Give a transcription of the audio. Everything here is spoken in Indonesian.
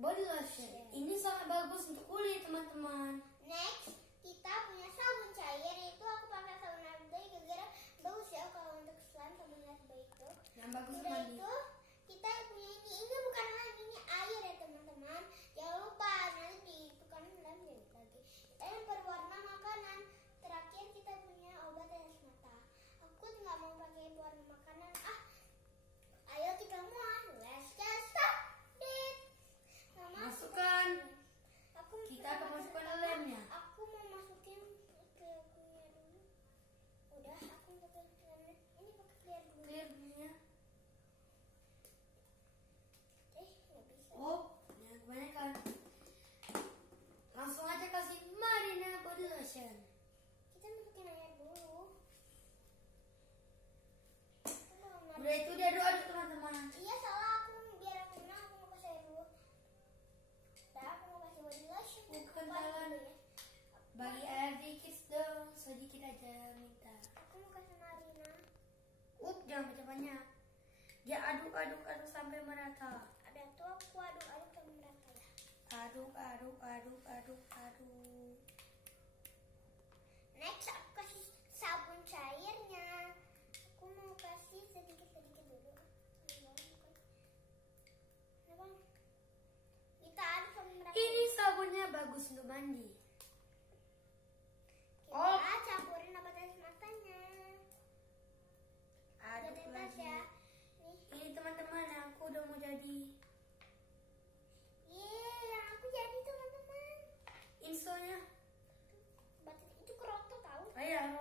body lotion. Ini sangat bagus untuk kulit, teman-teman. Next, kita punya sabun cair. Itu aku pakai sabun Lifebuoy gara-gara bagus ya kalau untuk slime sabun Lifebuoy itu. Yang bagus Udah mandi. itu kita punya ini bukan lagi ini air ya teman-teman. Jangan lupa nanti ditukar lagi. Kita yang berwarna makanan. Terakhir kita punya obat tetes mata. Aku nggak mau pakai warna makanan. Ayo kita mulai. Let's get started. Masukkan. Aku Kita akan masukkan lemnya. Aku mau masukin ke clear dulu. Udah, aku pakai clear. Ini pakai clear dulu. Clear dulunya. Nggak bisa. Oh, jangan kebanyakan. Langsung aja kasih Marina body lotion. Kita masukin air dulu. Udah itu dia aduk teman-teman. Iya salah, aku biar aku menang aku mau kasih air dulu. Udah, aku mau kasih body lotion. Kentalan. Dulu ya. Bagi air dikit dong, sedikit aja minta. Aku mau kasih Marina. Jangan banyak-banyak. Dia aduk sampai merata. Ada tuh aku aduk-aduk sampai merata ya. Aduk. Next aku kasih sabun cairnya. Aku mau kasih sedikit-sedikit dulu. Nah, Bang. Kita aduk sampai merata. Ini sabunnya bagus untuk mandi. Kita campurin obat tetes matanya. Aduk Tetes lagi. ya. Nih. Ini teman-teman, aku udah mau jadi. Yang aku jadi teman-teman. Instonya. Obat itu keroto tahu. Ayo,